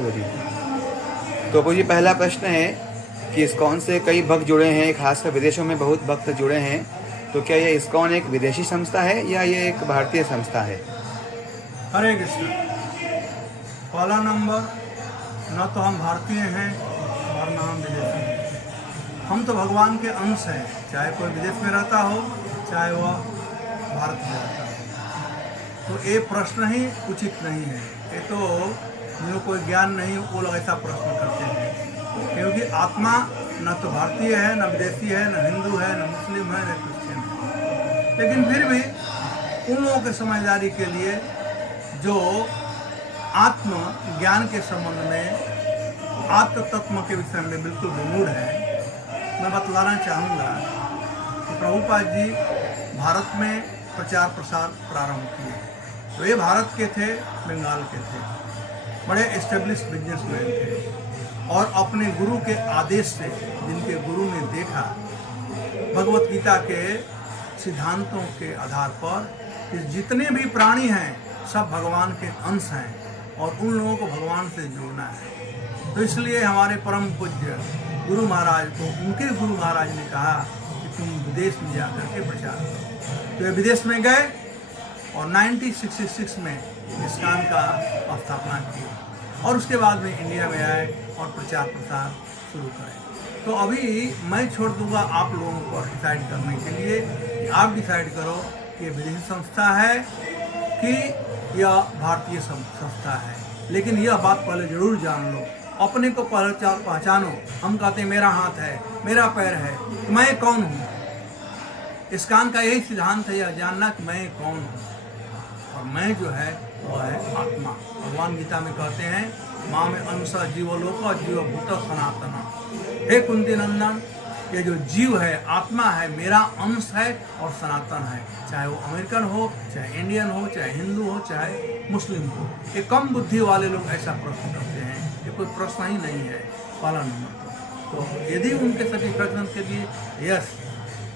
शिव जी। तो अबू जी, पहला प्रश्न है कि इस्कॉन से कई भक्त जुड़े हैं, खासकर विदेशों में बहुत भक्त जुड़े हैं, तो क्या ये इस्कॉन एक विदेशी संस्था है या ये एक भारतीय संस्था है? हरे कृष्ण। पहला नंबर, न तो हम भारतीय हैं और न हम विदेशी हैं। हम तो भगवान के अंश हैं, चाहे कोई विदेश में रहता हो चाहे वह भारत में रहता हो। तो ये प्रश्न ही उचित नहीं है। ये तो जिनको कोई ज्ञान नहीं वो लोग ऐसा प्रश्न करते हैं, क्योंकि आत्मा न तो भारतीय है, न विदेशी है, न हिंदू है, न मुस्लिम है, न क्रिश्चियन है। लेकिन फिर भी उन लोगों के समझदारी के लिए जो आत्म ज्ञान के संबंध में, आत्म तत्व के विषय में बिल्कुल विमूढ़ है, मैं बतलाना चाहूँगा कि प्रभुपाद जी भारत में प्रचार प्रसार प्रारंभ किए। तो ये भारत के थे, बंगाल के थे, बड़े एस्टेब्लिश बिजनेसमैन थे और अपने गुरु के आदेश से, जिनके गुरु ने देखा भगवत गीता के सिद्धांतों के आधार पर कि जितने भी प्राणी हैं सब भगवान के अंश हैं और उन लोगों को भगवान से जोड़ना है। तो इसलिए हमारे परम पूज्य गुरु महाराज को उनके गुरु महाराज ने कहा कि तुम विदेश में जाकर के प्रचार करो। तो ये विदेश में गए और 1966 में इस्कॉन का स्थापना की और उसके बाद में इंडिया में आए और प्रचार प्रसार शुरू करें। तो अभी मैं छोड़ दूंगा आप लोगों को डिसाइड करने के लिए कि आप डिसाइड करो कि ये विदेशी संस्था है कि यह भारतीय संस्था है। लेकिन यह बात पहले जरूर जान लो, अपने को पहचानो। हम कहते हैं मेरा हाथ है, मेरा पैर है, तो मैं कौन हूँ? इस्कॉन का यही सिद्धांत है, यह जानना कि मैं कौन हूँ। और मैं जो है वह है आत्मा। भगवान गीता में कहते हैं माँ में अंश जीवलोक जीवभूत सनातना। हे कुंती नंदन, ये जो जीव है, आत्मा है, मेरा अंश है और सनातन है। चाहे वो अमेरिकन हो, चाहे इंडियन हो, चाहे हिंदू हो, चाहे मुस्लिम हो। ये कम बुद्धि वाले लोग ऐसा प्रश्न करते हैं, ये कोई प्रश्न ही नहीं है। पहला नंबर तो यदि उनके सेटिस्फैक्शन के लिए यस,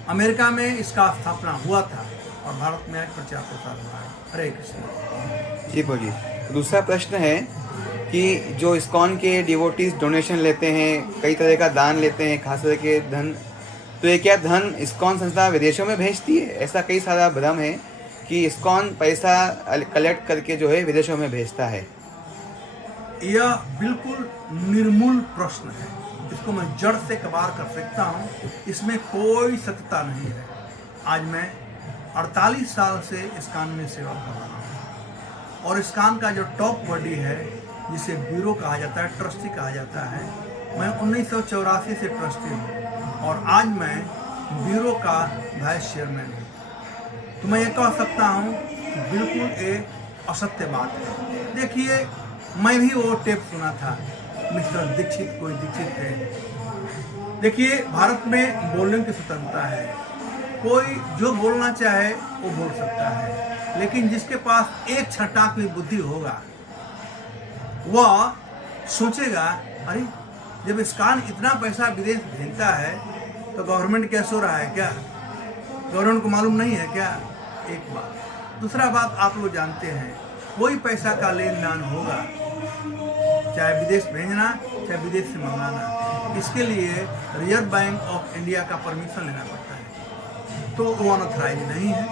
अमेरिका में इसका स्थापना हुआ था और भारत में आज प्रचार प्रसार हुआ है। हरे कृष्ण। जी बोलिए। दूसरा प्रश्न है कि जो इस्कॉन के डिवोटीज डोनेशन लेते हैं, कई तरह का दान लेते हैं, खास तरह के धन, तो ये क्या धन इस्कॉन संस्था विदेशों में भेजती है? ऐसा कई सारा भ्रम है कि इस्कॉन पैसा कलेक्ट करके जो है विदेशों में भेजता है। यह बिल्कुल निर्मूल प्रश्न है, इसको मैं जड़ से कबार कर सकता हूँ। इसमें कोई सत्यता नहीं है। आज मैं 48 साल से इस्कॉन में सेवा कर रहा हूँ और इस्कॉन का जो टॉप बॉडी है, जिसे ब्यूरो कहा जाता है, ट्रस्टी कहा जाता है, मैं 1984 से ट्रस्टी हूँ और आज मैं ब्यूरो का वाइस चेयरमैन हूँ। तो मैं ये कह सकता हूँ कि बिल्कुल एक असत्य बात है। देखिए, मैं भी वो टेप सुना था, मिस्टर दीक्षित, कोई दीक्षित थे। देखिए, भारत में बोलने की स्वतंत्रता है, कोई जो बोलना चाहे वो बोल सकता है, लेकिन जिसके पास एक छटाक भी बुद्धि होगा वह सोचेगा, अरे जब इस्कॉन इतना पैसा विदेश भेजता है तो गवर्नमेंट क्या सो रहा है क्या? गवर्नमेंट को मालूम नहीं है क्या? एक बात। दूसरा बात, आप लोग जानते हैं कोई पैसा का लेन देन होगा, चाहे विदेश भेजना चाहे विदेश से मंगाना, इसके लिए रिजर्व बैंक ऑफ इंडिया का परमिशन लेना पड़ता है। तो वो अनऑथराइज नहीं है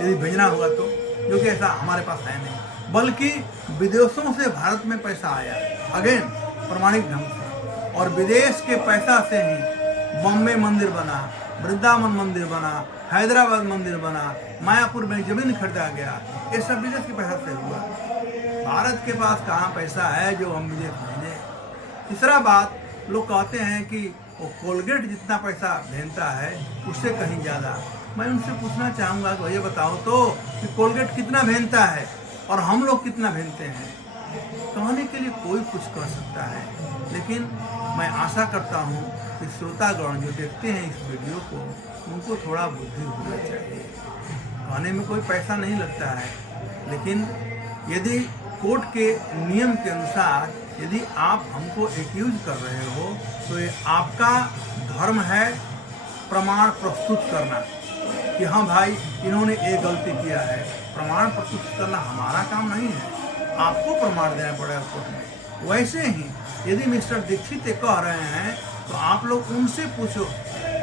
यदि भेजना होगा तो, जो कि ऐसा हमारे पास है नहीं। बल्कि विदेशों से भारत में पैसा आया, अगेन प्रमाणिक ढंग से, और विदेश के पैसा से ही बॉम्बे मंदिर बना, वृंदावन मंदिर बना, हैदराबाद मंदिर बना, मायापुर में जमीन खरीदा गया। ये सब विदेश के पैसा से हुआ। भारत के पास कहाँ पैसा है जो हम विदेश भेजें? तीसरा बात, लोग कहते हैं कि वो कोलगेट जितना पैसा भेजता है उससे कहीं ज़्यादा। मैं उनसे पूछना चाहूँगा कि भैया बताओ तो कि कोलगेट कितना भेजता है और हम लोग कितना भेजते हैं? कहने के लिए कोई कुछ कर सकता है, लेकिन मैं आशा करता हूँ कि श्रोतागण जो देखते हैं इस वीडियो को, उनको थोड़ा बुद्धि होना चाहिए। कहने में कोई पैसा नहीं लगता है, लेकिन यदि कोर्ट के नियम के अनुसार यदि आप हमको एक्यूज कर रहे हो तो ये आपका धर्म है प्रमाण प्रस्तुत करना कि हाँ भाई इन्होंने एक गलती किया है। प्रमाण प्रस्तुत करना हमारा काम नहीं है। आपको प्रमाण देना पड़ेगा कोर्ट में। वैसे ही यदि मिस्टर दीक्षित ये कह रहे हैं तो आप लोग उनसे पूछो,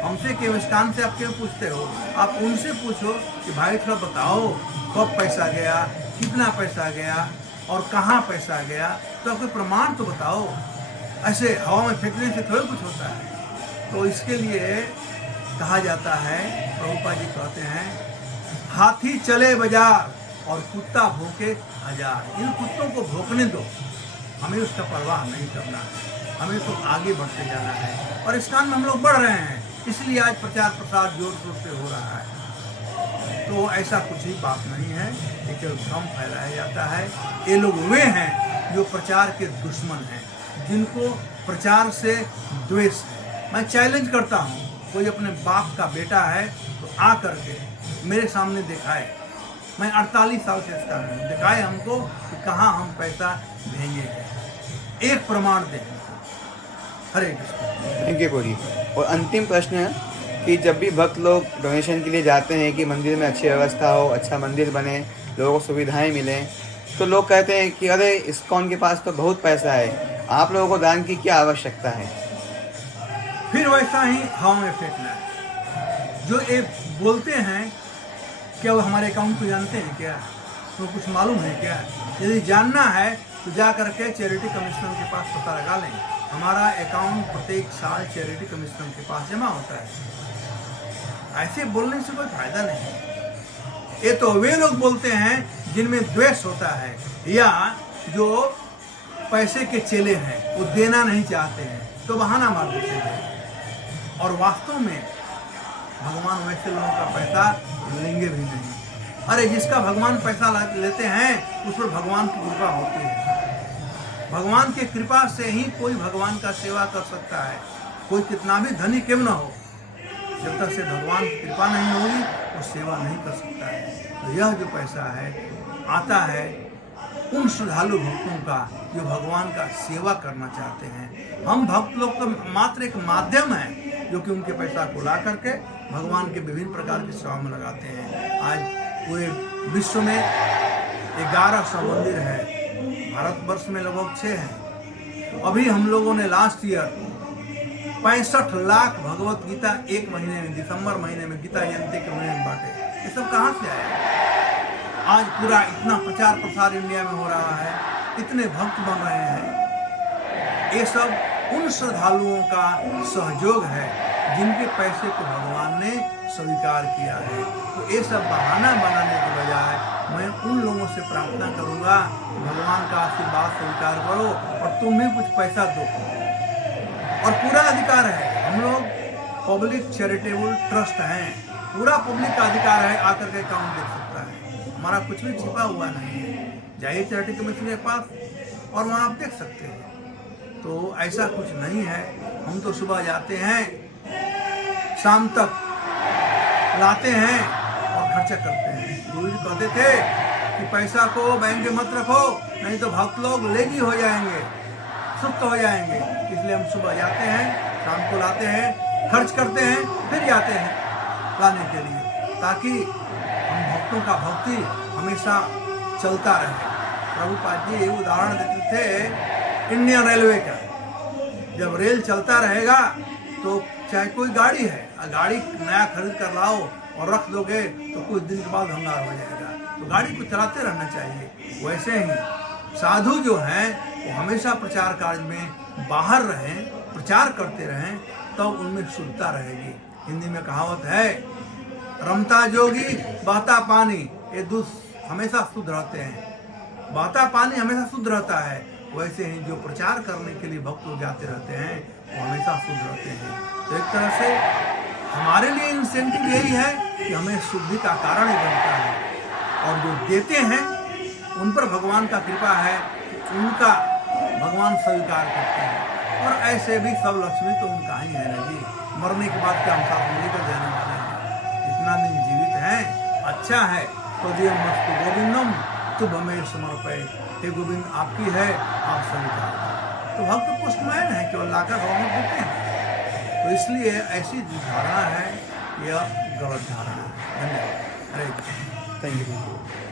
हमसे केवल स्थान से आप क्यों पूछते हो, आप उनसे पूछो कि भाई थोड़ा बताओ कब पैसा गया, कितना पैसा गया और कहाँ पैसा गया, तो आपके प्रमाण तो बताओ। ऐसे हवा में फेंकने से थोड़ा कुछ होता है। तो इसके लिए कहा जाता है, प्रभुपाद जी कहते हैं, हाथी चले बाजार और कुत्ता भौंके हजार। इन कुत्तों को भौंकने दो, हमें उसका परवाह नहीं करना है, हमें तो आगे बढ़ते जाना है। और इस काम में हम लोग बढ़ रहे हैं, इसलिए आज प्रचार प्रसार जोर शोर से हो रहा है। तो ऐसा कुछ ही बात नहीं है, ये केवल भ्रम फैलाया जाता है। ये लोग वे हैं जो प्रचार के दुश्मन हैं, जिनको प्रचार से द्वेष है। मैं चैलेंज करता हूँ, कोई अपने बाप का बेटा है तो आ करके मेरे सामने दिखाए, मैं 48 साल से इसका हूँ, दिखाए हमको कि कहाँ हम पैसा भेजे, एक प्रमाण दें। हरे कृष्ण। थैंक यू कोरी। और अंतिम प्रश्न है कि जब भी भक्त लोग डोनेशन के लिए जाते हैं कि मंदिर में अच्छी व्यवस्था हो, अच्छा मंदिर बने, लोगों को सुविधाएं मिलें, तो लोग कहते हैं कि अरे इस्कॉन के पास तो बहुत पैसा है, आप लोगों को दान की क्या आवश्यकता है। फिर वैसा ही हवा में फेंकना है। जो ये बोलते हैं, क्या वो हमारे अकाउंट को जानते हैं क्या, तो कुछ मालूम है क्या? यदि जानना है तो जा करके चैरिटी कमिश्नर के पास पता लगा लें। हमारा अकाउंट प्रत्येक साल चैरिटी कमिश्नर के पास जमा होता है। ऐसे बोलने से कोई फायदा नहीं। ये तो वे लोग बोलते हैं जिनमें द्वेष होता है, या जो पैसे के चेले हैं, वो देना नहीं चाहते हैं तो बहाना मार देते हैं। और वास्तव में भगवान वैसे लोगों का पैसा लेंगे भी नहीं। अरे जिसका भगवान पैसा लेते हैं उस पर भगवान की कृपा होती है। भगवान की कृपा से ही कोई भगवान का सेवा कर सकता है, कोई कितना भी धनी क्यों न हो, जब तक से भगवान की कृपा नहीं होगी वो सेवा नहीं कर सकता है। तो यह जो पैसा है आता है उन श्रद्धालु भक्तों का जो भगवान का सेवा करना चाहते हैं। हम भक्त लोग तो मात्र एक माध्यम है जो कि उनके पैसा को ला करके भगवान के विभिन्न प्रकार की सेवा में लगाते हैं। आज पूरे विश्व में 1100 मंदिर है, भारतवर्ष में लगभग 6 हैं। अभी हम लोगों ने लास्ट ईयर 65 लाख भगवत गीता एक महीने में, दिसंबर महीने में, गीता जयंती के महीने में बांटे। ये सब कहाँ से आया? आज पूरा इतना प्रचार प्रसार इंडिया में हो रहा है, इतने भक्त बन रहे हैं। ये सब उन श्रद्धालुओं का सहयोग है जिनके पैसे को भगवान ने स्वीकार किया है। तो ये सब बहाना बनाने के बजाय मैं उन लोगों से प्रार्थना करूँगा, भगवान का आशीर्वाद स्वीकार करो और तुम भी कुछ पैसा दो। और पूरा अधिकार है, हम लोग पब्लिक चैरिटेबल ट्रस्ट हैं, पूरा पब्लिक का अधिकार है आकर के अकाउंट देख सकता है। हमारा कुछ भी छिपा हुआ नहीं है। जाइए चैरिटी कमिश्नर के पास और वहाँ आप देख सकते हैं। तो ऐसा कुछ नहीं है। हम तो सुबह जाते हैं, शाम तक लाते हैं और खर्चा करते हैं। गुरु जी कहते थे कि पैसा को बैंक में मत रखो, नहीं तो भक्त लोग लेगी हो जाएंगे, सुस्त हो जाएंगे। इसलिए हम सुबह जाते हैं, शाम को लाते हैं, खर्च करते हैं, फिर जाते हैं लाने के लिए, ताकि हम भक्तों का भक्ति हमेशा चलता रहे। प्रभुपाद जी उदाहरण देते थे इंडियन रेलवे का। जब रेल चलता रहेगा तो चाहे कोई गाड़ी है, गाड़ी नया खरीद कर लाओ और रख दोगे तो कुछ दिन के बाद भंगार हो जाएगा। तो गाड़ी को चलाते रहना चाहिए। वैसे ही साधु जो हैं वो हमेशा प्रचार कार्य में बाहर रहें, प्रचार करते रहें, तब तो उनमें शुद्धता रहेगी। हिंदी में कहावत है, रमता जोगी बहता पानी, ये दूध हमेशा शुद्ध रहते हैं। बहता पानी हमेशा शुद्ध रहता है। वैसे ही जो प्रचार करने के लिए भक्त लोग जाते रहते हैं वो हमेशा शुद्ध रहते हैं। तो एक तरह से हमारे लिए इंसेंटिव यही है कि हमें शुद्धि का कारण ही बनता है। और जो देते हैं उन पर भगवान का कृपा है, उनका भगवान स्वीकार करते हैं। और ऐसे भी सब लक्ष्मी तो उनका ही है ना जी। मरने के बाद क्या हम साथ लेकर जाने वाले हैं? इतना दिन जीवित हैं, अच्छा है। तो दिए मस्तु गोविंदम तुम हमें समर्पय, हे गोविंद आपकी है, आप स्वीकार करो। तो भक्त पुष्टमैन है, केवल लाकर हवा में देते हैं। तो इसलिए ऐसी जो धारणा है यह गलत धारणा है। धन्यवाद। हरे कृष्ण। Thank you.